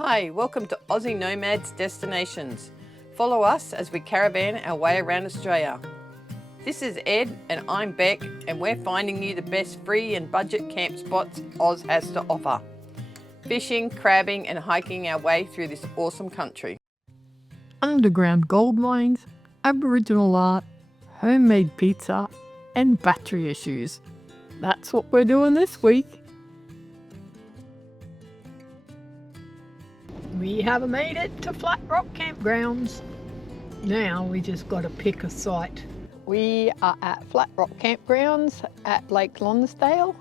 Hi, welcome to Aussie Nomads Destinations. Follow us as we caravan our way around Australia. This is Ed and I'm Beck, and we're finding you the best free and budget camp spots Oz has to offer. Fishing, crabbing and hiking our way through this awesome country. Underground gold mines, Aboriginal art, homemade pizza and battery issues. That's what we're doing this week. We have made it to Flat Rock Campgrounds. Now we just got to pick a site. We are at Flat Rock Campgrounds at Lake Lonsdale.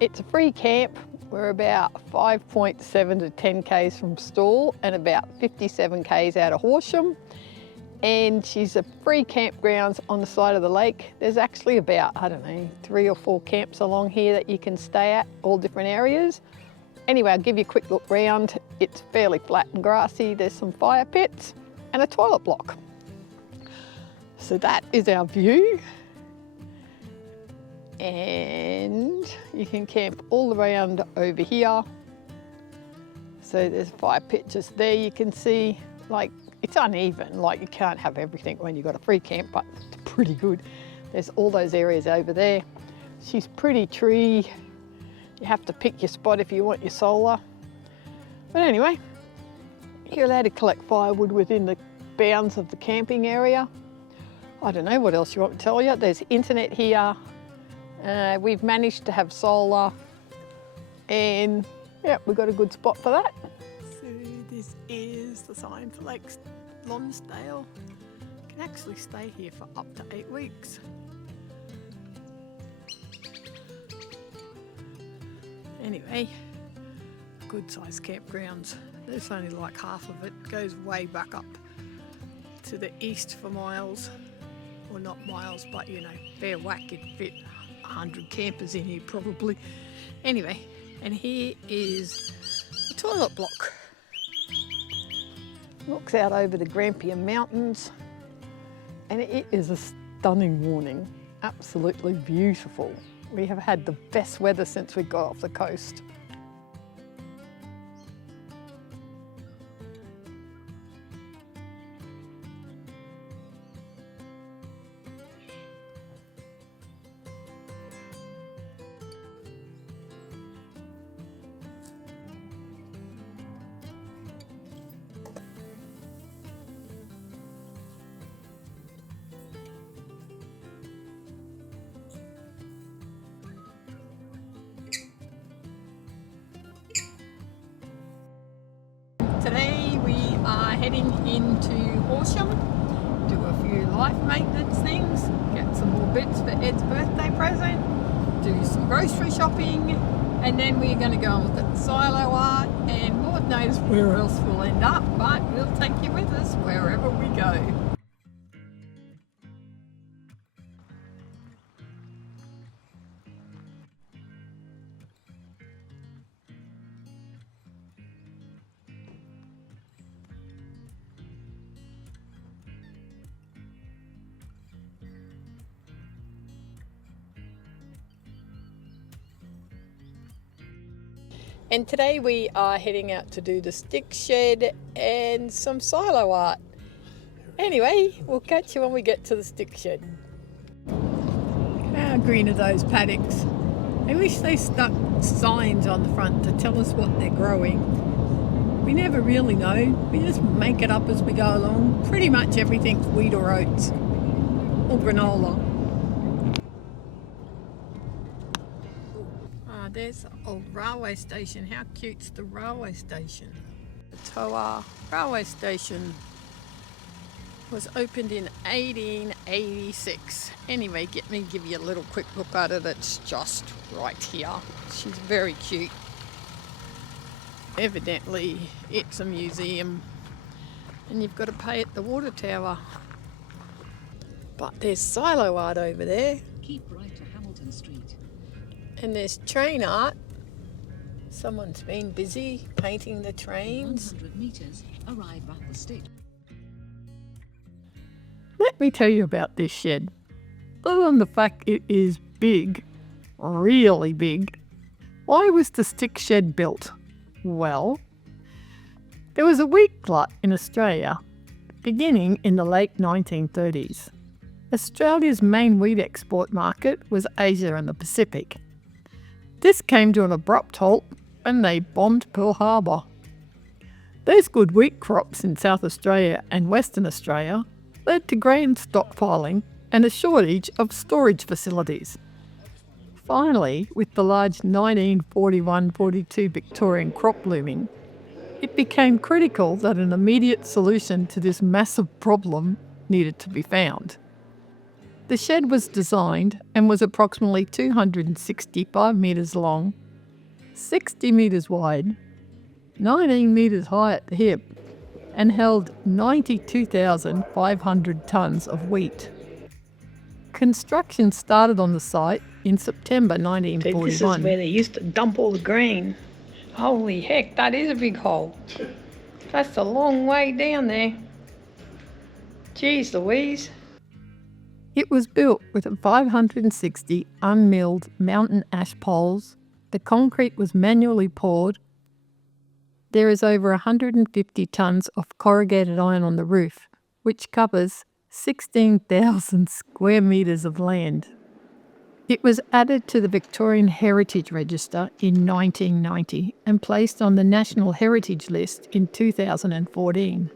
It's a free camp. We're about 5.7 to 10 k's from Stawell and about 57 k's out of Horsham. And she's a free campgrounds on the side of the lake. There's actually about, 3 or 4 camps along here that you can stay at, all different areas. Anyway, I'll give you a quick look round. It's fairly flat and grassy. There's some fire pits and a toilet block. So that is our view. And you can camp all around over here. So there's a fire pit just there. You can see, like, it's uneven. Like, you can't have everything when you've got a free camp, but it's pretty good. There's all those areas over there. She's pretty tree. You have to pick your spot if you want your solar. But anyway, you're allowed to collect firewood within the bounds of the camping area. I don't know what else you want me to tell you. There's internet here. We've managed to have solar. And yeah, we've got a good spot for that. So this is the sign for Lake Lonsdale. You can actually stay here for up to 8 weeks. Anyway, good sized campgrounds. There's only like half of it. Goes way back up to the east for miles. Well, not miles, but you know, fair whack, it'd fit 100 campers in here probably. Anyway, and here is the toilet block. Looks out over the Grampian mountains and it is a stunning morning. Absolutely beautiful. We have had the best weather since we got off the coast. Today we are heading into Horsham, do a few life maintenance things, get some more bits for Ed's birthday present, do some grocery shopping, and then we're going to go and look at the silo art, and Lord knows where else we'll end up, but we'll take you with us wherever we go. And today we are heading out to do the stick shed and some silo art. Anyway, we'll catch you when we get to the stick shed. How green are those paddocks? I wish they stuck signs on the front to tell us what they're growing. We never really know. We just make it up as we go along. Pretty much everything's wheat or oats or granola. There's the old railway station. How cute's the railway station? Murtoa railway station was opened in 1886. Anyway, let me give you a little quick look at it. It's just right here. She's very cute. Evidently, it's a museum and you've got to pay at the water tower. But there's silo art over there. Keep right to Hamilton Street. And there's train art. Someone's been busy painting the trains. 100 metres, arrive at the stick. Let me tell you about this shed. Other than the fact it is big, really big, why was the stick shed built? Well, There was a wheat glut in Australia beginning in the late 1930s. Australia's main wheat export market was Asia and the Pacific. This came to an abrupt halt when they bombed Pearl Harbor. Those good wheat crops in South Australia and Western Australia led to grain stockpiling and a shortage of storage facilities. Finally, with the large 1941-42 Victorian crop looming, it became critical that an immediate solution to this massive problem needed to be found. The shed was designed and was approximately 265 metres long, 60 metres wide, 19 metres high at the hip, and held 92,500 tonnes of wheat. Construction started on the site in September 1941. This is where they used to dump all the grain. Holy heck, that is a big hole. That's a long way down there. Jeez Louise. It was built with 560 unmilled mountain ash poles. The concrete was manually poured. There is over 150 tonnes of corrugated iron on the roof, which covers 16,000 square metres of land. It was added to the Victorian Heritage Register in 1990 and placed on the National Heritage List in 2014.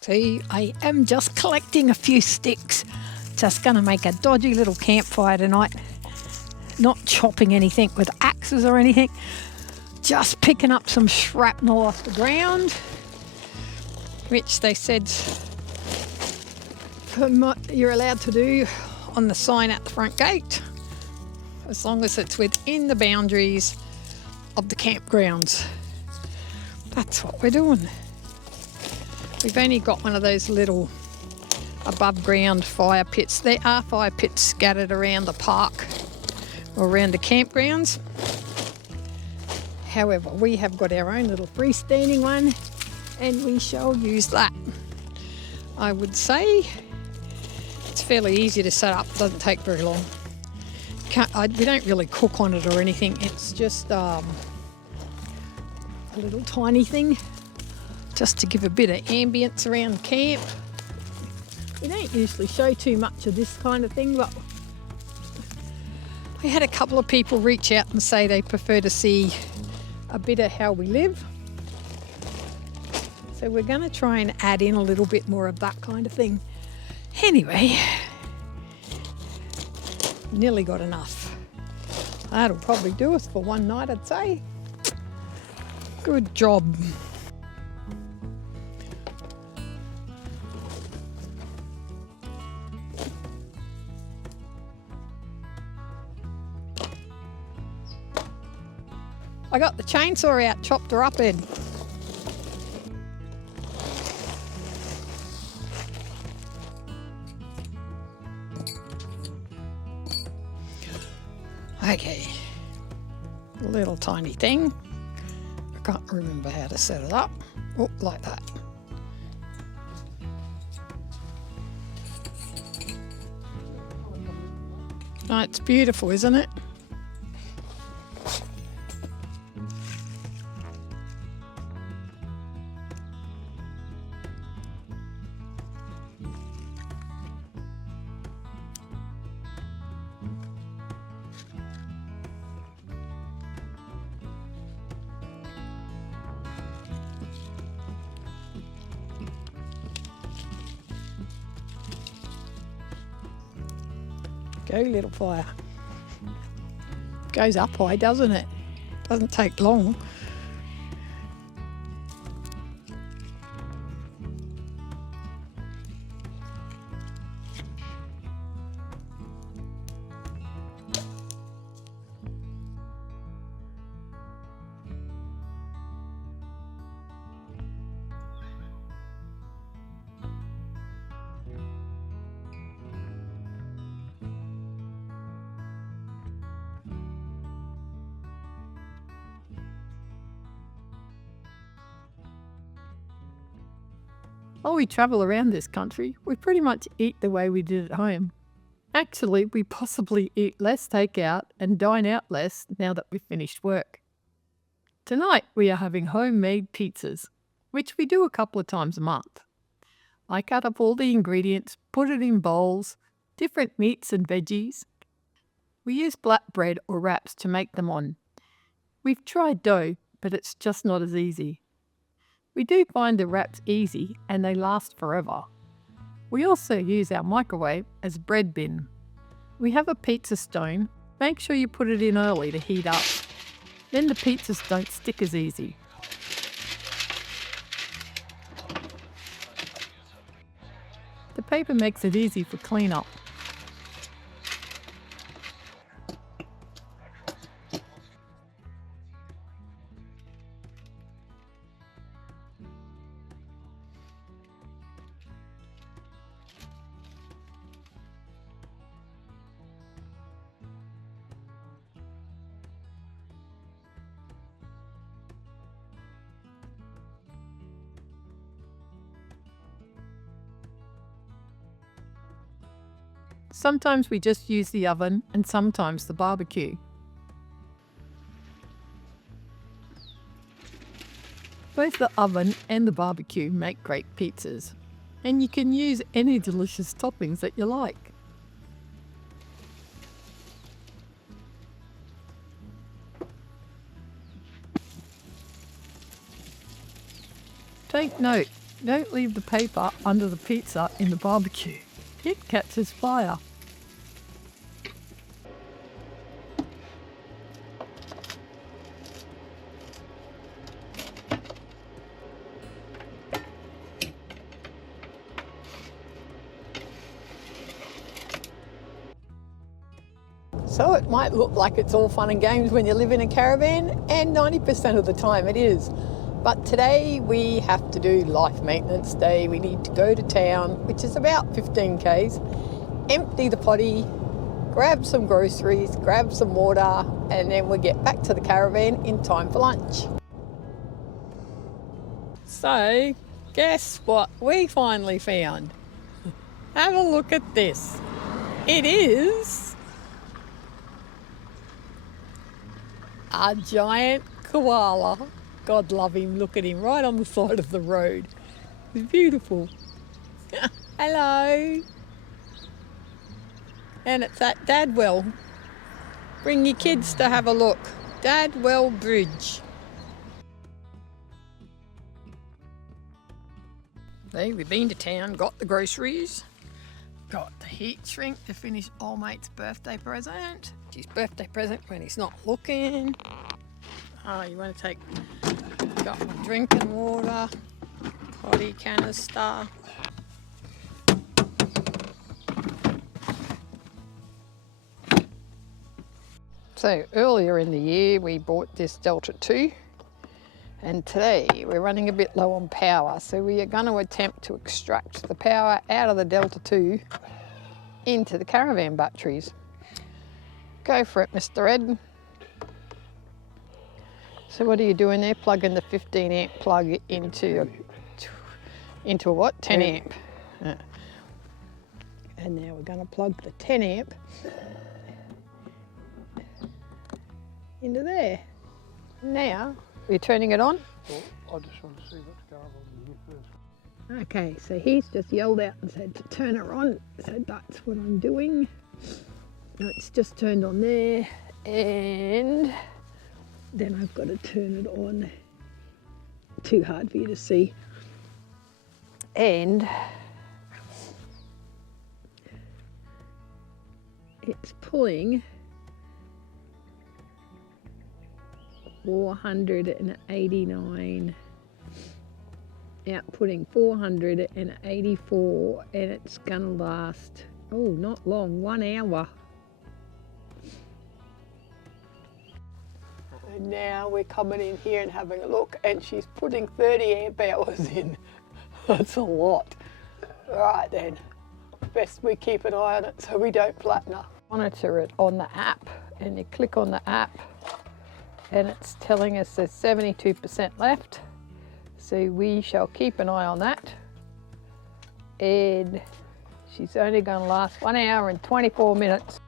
See, I am just collecting a few sticks. Just going to make a dodgy little campfire tonight. Not chopping anything with axes or anything. Just picking up some shrapnel off the ground, which they said you're allowed to do on the sign at the front gate, as long as it's within the boundaries of the campgrounds. That's what we're doing. We've only got one of those little above ground fire pits. There are fire pits scattered around the park or around the campgrounds. However, we have got our own little freestanding one and we shall use that. I would say it's fairly easy to set up, doesn't take very long. We don't really cook on it or anything, it's just a little tiny thing just to give a bit of ambience around camp. We don't usually show too much of this kind of thing, but we had a couple of people reach out and say they prefer to see a bit of how we live. So we're going to try and add in a little bit more of that kind of thing. Anyway, nearly got enough. That'll probably do us for one night, I'd say. Good job. I got the chainsaw out, chopped her up, Ed. Okay, a little tiny thing. I can't remember how to set it up. Oh, like that. Oh, it's beautiful, isn't it? Go, little fire. Goes up high, doesn't it? Doesn't take long. While we travel around this country, we pretty much eat the way we did at home. Actually, we possibly eat less takeout and dine out less now that we've finished work. Tonight we are having homemade pizzas, which we do a couple of times a month. I cut up all the ingredients, put it in bowls, different meats and veggies. We use black bread or wraps to make them on. We've tried dough, but it's just not as easy. We do find the wraps easy and they last forever. We also use our microwave as bread bin. We have a pizza stone. Make sure you put it in early to heat up. Then the pizzas don't stick as easy. The paper makes it easy for cleanup. Sometimes we just use the oven and sometimes the barbecue. Both the oven and the barbecue make great pizzas, and you can use any delicious toppings that you like. Take note, don't leave the paper under the pizza in the barbecue. It catches fire. So it might look like it's all fun and games when you live in a caravan, and 90% of the time it is. But today we have to do life maintenance day. We need to go to town, which is about 15 k's, empty the potty, grab some groceries, grab some water, and then we get back to the caravan in time for lunch. So, guess what we finally found? Have a look at this. It is a giant koala. God love him, look at him right on the side of the road. It's beautiful. Hello. And it's at Dadwell. Bring your kids to have a look. Dadwell Bridge. See, we've been to town, got the groceries, got the heat shrink to finish old mate's birthday present. It's his birthday present when he's not looking. Oh, you want to take, got my drinking water, potty canister. So earlier in the year we bought this Delta 2, and today we're running a bit low on power, so we are going to attempt to extract the power out of the Delta 2 into the Caravan batteries. Go for it, Mr. Ed. So what are you doing there? Plugging the 15 amp plug into a what? 10 amp. Yeah. And now we're going to plug the 10 amp into there. Now, we're turning it on. Well, I just want to see what's going on here first. Okay, so he's just yelled out and said to turn her on. So that's what I'm doing. It's just turned on there, and then I've got to turn it on. Too hard for you to see. And it's pulling 489, outputting 484, and it's gonna last, oh, not long, 1 hour. And now we're coming in here and having a look, and she's putting 30 amp hours in. That's a lot. All right then, best we keep an eye on it so we don't flatten her. Monitor it on the app, and you click on the app, and it's telling us there's 72% left. So we shall keep an eye on that. And she's only going to last 1 hour and 24 minutes.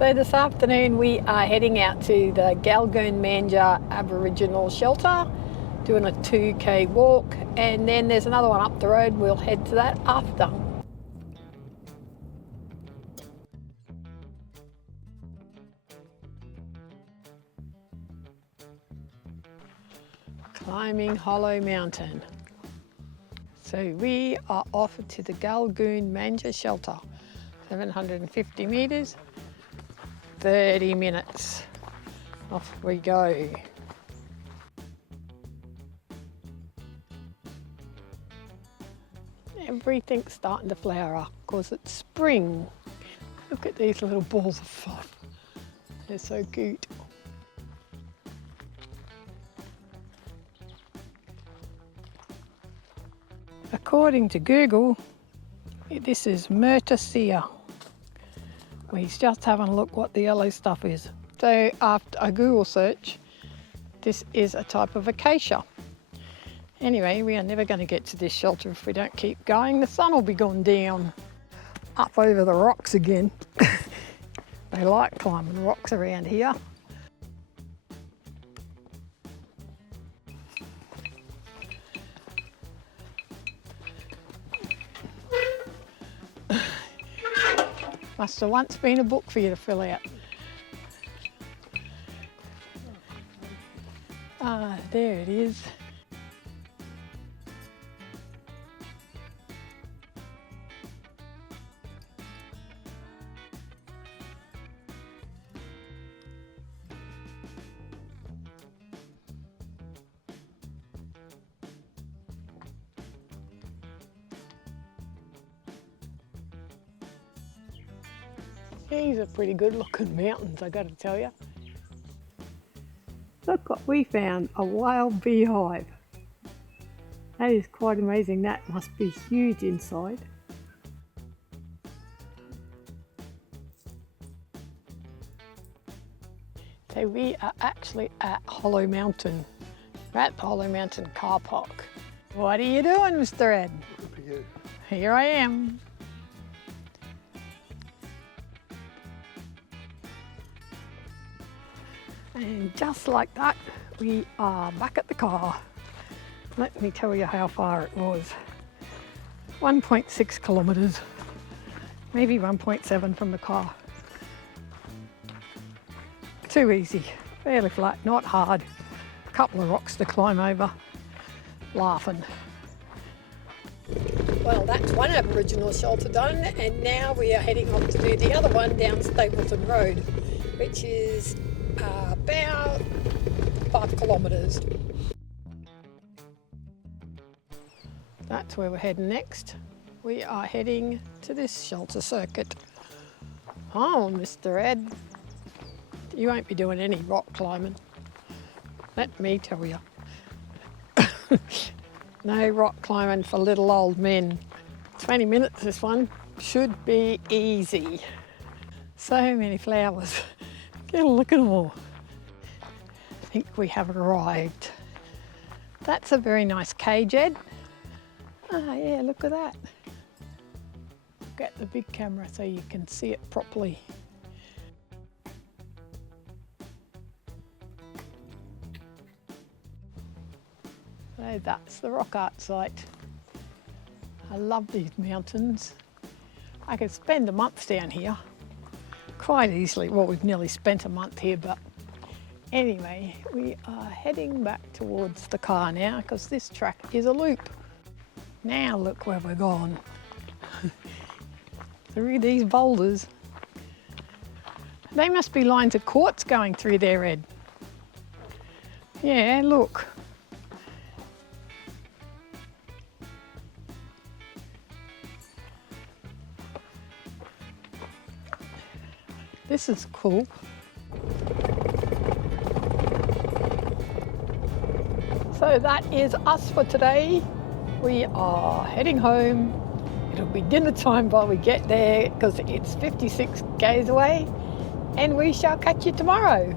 So this afternoon we are heading out to the Galgoon Manja Aboriginal shelter, doing a 2k walk, and then there's another one up the road. We'll head to that after. Climbing Hollow Mountain. So we are off to the Galgoon Manja shelter, 750 metres, 30 minutes. Off we go. Everything's starting to flower because it's spring. Look at these little balls of fluff. They're so cute. According to Google, this is Murtoa Silo. He's just having a look what the yellow stuff is. So after a Google search, this is a type of acacia. Anyway, we are never going to get to this shelter if we don't keep going. The sun will be going down. Up over the rocks again. They like climbing rocks around here. Must have once been a book for you to fill out. Ah, there it is. These are pretty good looking mountains, I gotta tell you. Look what we found, a wild beehive. That is quite amazing. That must be huge inside. So we are actually at Hollow Mountain. We're at the Hollow Mountain car park. What are you doing, Mr. Ed? Good for you. Here I am. And just like that, we are back at the car. Let me tell you how far it was. 1.6 kilometres, maybe 1.7 from the car. Too easy, fairly flat, not hard. A couple of rocks to climb over, laughing. Well, that's one Aboriginal shelter done, and now we are heading off to do the other one down Stapleton Road, which is about 5 kilometres. That's where we're heading next. We are heading to this shelter circuit. Oh, Mr. Ed, you won't be doing any rock climbing. Let me tell you. No rock climbing for little old men. 20 minutes this one. Should be easy. So many flowers. Get a look at them all. I think we have arrived. That's a very nice cage, Ed. Ah, yeah, look at that. Get the big camera so you can see it properly. So that's the rock art site. I love these mountains. I could spend a month down here quite easily. Well, we've nearly spent a month here, but anyway, we are heading back towards the car now because this track is a loop. Now look where we're going. Through these boulders. They must be lines of quartz going through there, Ed. Yeah, look. This is cool. So that is us for today. We are heading home. It'll be dinner time while we get there because it's 56 k's away, and we shall catch you tomorrow.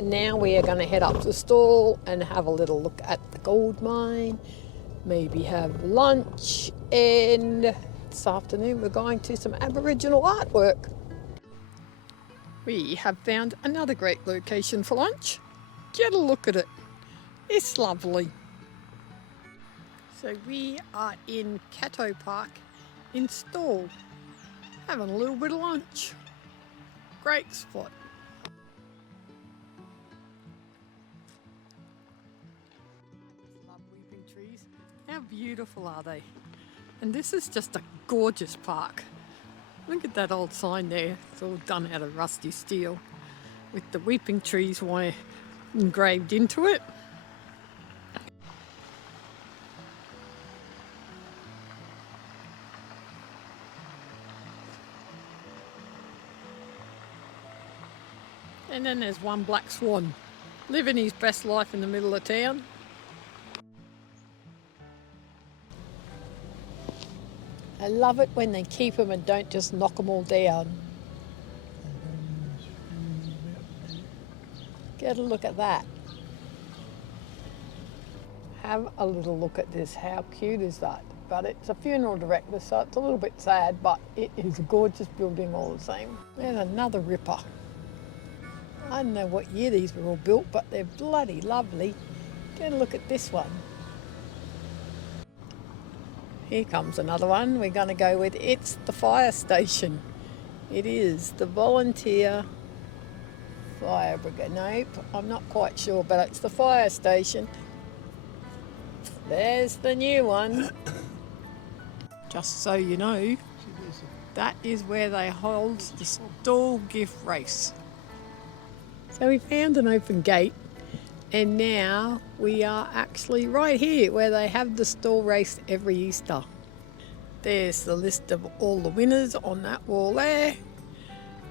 Now we are going to head up to Stawell and have a little look at the gold mine, maybe have lunch, and this afternoon we're going to some Aboriginal artwork. We have found another great location for lunch. Get a look at it. It's lovely. So we are in Cato Park in Stawell, having a little bit of lunch. Great spot. Love weeping trees. How beautiful are they? And this is just a gorgeous park. Look at that old sign there. It's all done out of rusty steel with the weeping trees engraved into it. And then there's one black swan, living his best life in the middle of town. I love it when they keep them and don't just knock them all down. Get a look at that. Have a little look at this. How cute is that? But it's a funeral director, so it's a little bit sad, but it is a gorgeous building all the same. There's another ripper. I don't know what year these were all built, but they're bloody lovely. Get a look at this one. Here comes another one. We're going to go with, it's the fire station. It is the volunteer fire brigade. Nope, I'm not quite sure, but it's the fire station. There's the new one. Just so you know, that is where they hold the stall gift race. So we found an open gate, and now we are actually right here where they have the stall race every Easter. There's the list of all the winners on that wall there,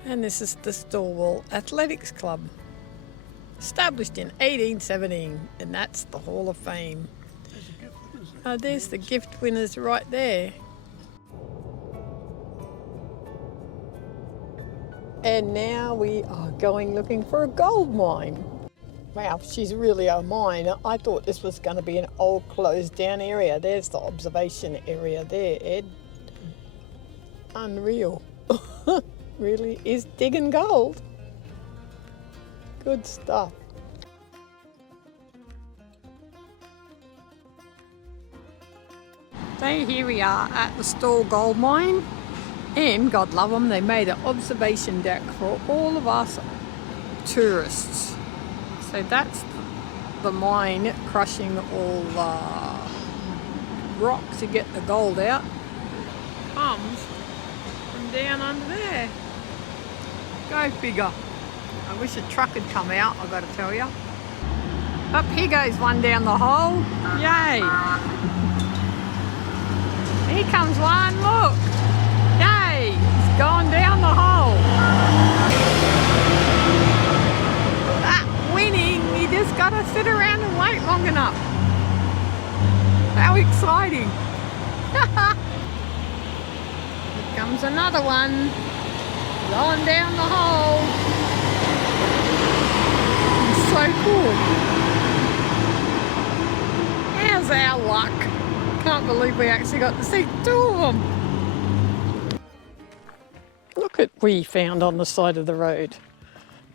and this is the Stawell Athletics Club, established in 1817, and that's the Hall of Fame. There's the gift winners right there. And now we are going looking for a gold mine. Wow, she's really a mine. I thought this was going to be an old closed down area. There's the observation area there, Ed. Unreal. Really is digging gold. Good stuff. So here we are at the Stawell Gold Mine. And God love them, they made an observation deck for all of us tourists. So that's the mine crushing all the rock to get the gold out. Comes from down under there. Go figure. I wish a truck had come out, I've got to tell you. Up here goes one down the hole. Yay! Here comes one, look. Yay! It's going down the hole. That winning, you just got to sit around and wait long enough. How exciting. Here comes another one. Going down the hole. It's so cool. How's our luck? Can't believe we actually got to see two of them. Look at we found on the side of the road.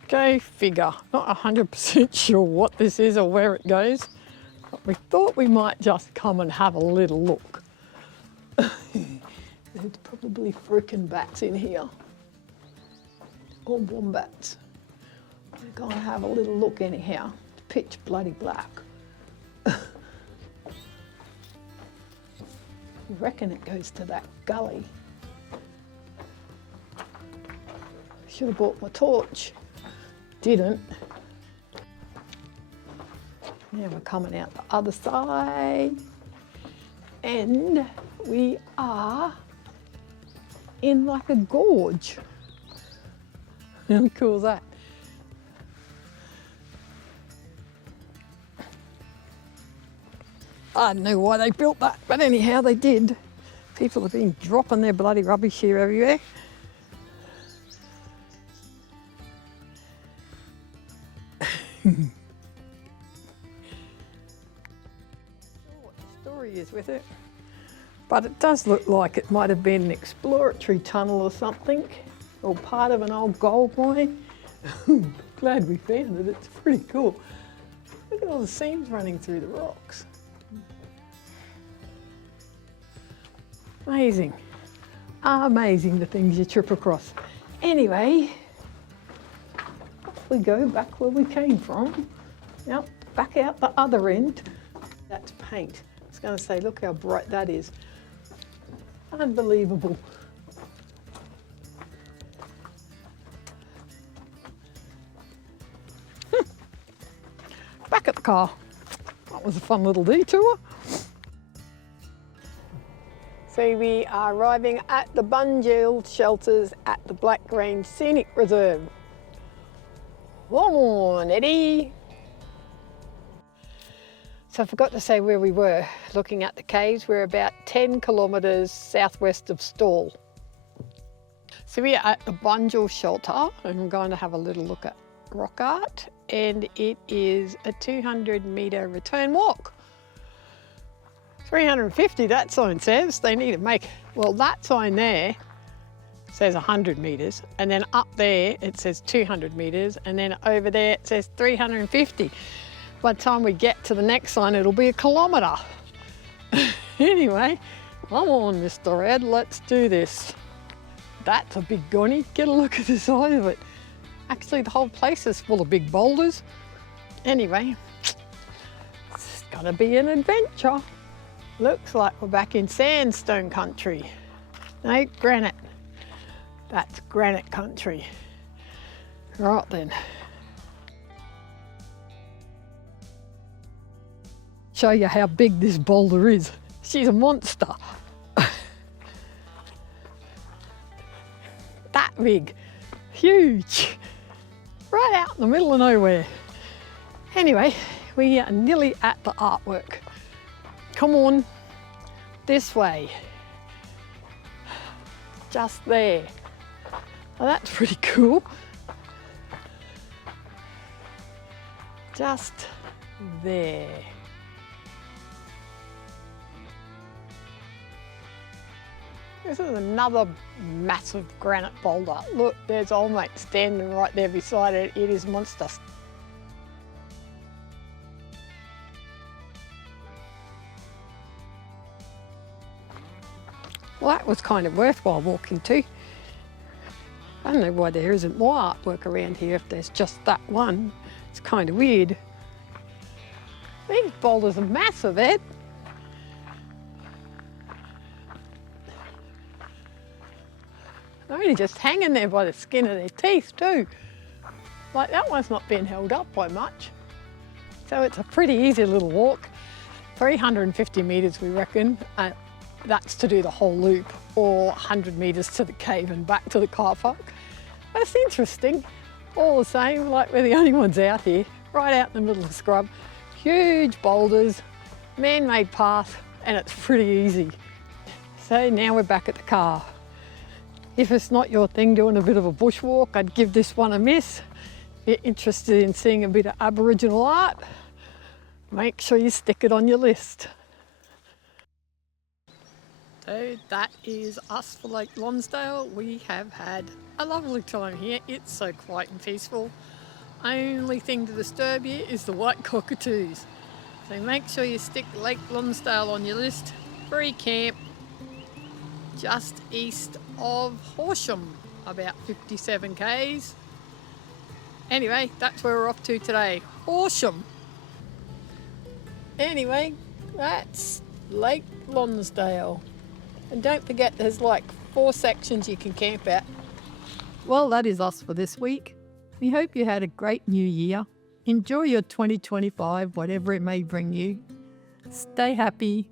Go figure. Not 100% sure what this is or where it goes, but we thought we might just come and have a little look. There's probably frickin' bats in here. Or wombats. We're going to have a little look anyhow. It's pitch bloody black. I reckon it goes to that gully. Should have brought my torch. Didn't. Now we're coming out the other side. And we are in like a gorge. How cool is that? I don't know why they built that, but anyhow they did. People have been dropping their bloody rubbish here everywhere. videos with it. But it does look like it might have been an exploratory tunnel or something, or part of an old gold mine. Glad we found it, it's pretty cool. Look at all the seams running through the rocks. Amazing. Amazing the things you trip across. Anyway, off we go back where we came from. Yep, back out the other end. That's paint. I was going to say, look how bright that is. Unbelievable. Back at the car. That was a fun little detour. So we are arriving at the bungee shelters at the Black Range Scenic Reserve. Come on, Eddie. So I forgot to say where we were looking at the caves. We're about 10 kilometres southwest of Stawell. So we are at the bungee shelter and we're going to have a little look at rock art, and it is a 200-metre return walk. 350, that sign says. They need to make, well, that sign there says 100 metres, and then up there it says 200 metres, and then over there it says 350. By the time we get to the next sign, it'll be a kilometre. Anyway, come on, Mr. Ed, let's do this. That's a big gonny. Get a look at the size of it. Actually, the whole place is full of big boulders. Anyway, it's gonna be an adventure. Looks like we're back in sandstone country. No, granite. That's granite country. Right then. Show you how big this boulder is. She's a monster. That big. Huge. Right out in the middle of nowhere. Anyway, we are nearly at the artwork. Come on, this way. Just there. Well, that's pretty cool. Just there. This is another massive granite boulder. Look, there's old mate standing right there beside it. It is monstrous. Well, that was kind of worthwhile walking to. I don't know why there isn't more artwork around here if there's just that one. It's kind of weird. These boulders are massive, Ed. They're only just hanging there by the skin of their teeth too. Like that one's not being held up by much. So it's a pretty easy little walk. 350 metres we reckon. That's to do the whole loop, or 100 metres to the cave and back to the car park. But it's interesting. All the same, like we're the only ones out here, right out in the middle of the scrub. Huge boulders, man-made path, and it's pretty easy. So now we're back at the car. If it's not your thing doing a bit of a bushwalk, I'd give this one a miss. If you're interested in seeing a bit of Aboriginal art, make sure you stick it on your list. So that is us for Lake Lonsdale. We have had a lovely time here. It's so quiet and peaceful. Only thing to disturb you is the white cockatoos. So make sure you stick Lake Lonsdale on your list. Free camp, just east of Horsham, about 57 k's. Anyway, that's where we're off to today, Horsham. Anyway, that's Lake Lonsdale. And don't forget, there's like 4 sections you can camp at. Well, that is us for this week. We hope you had a great new year. Enjoy your 2025, whatever it may bring you. Stay happy,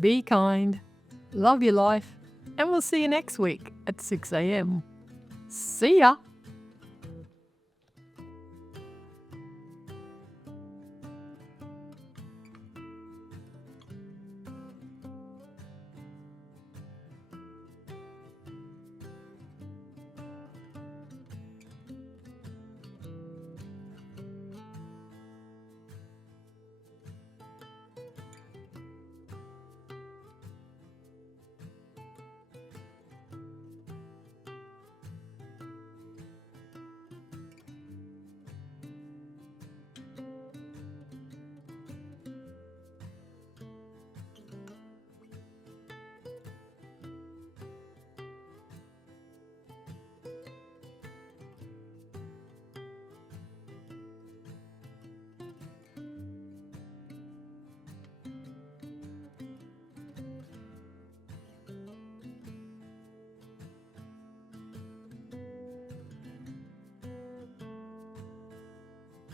be kind, love your life, and we'll see you next week at 6 a.m. See ya!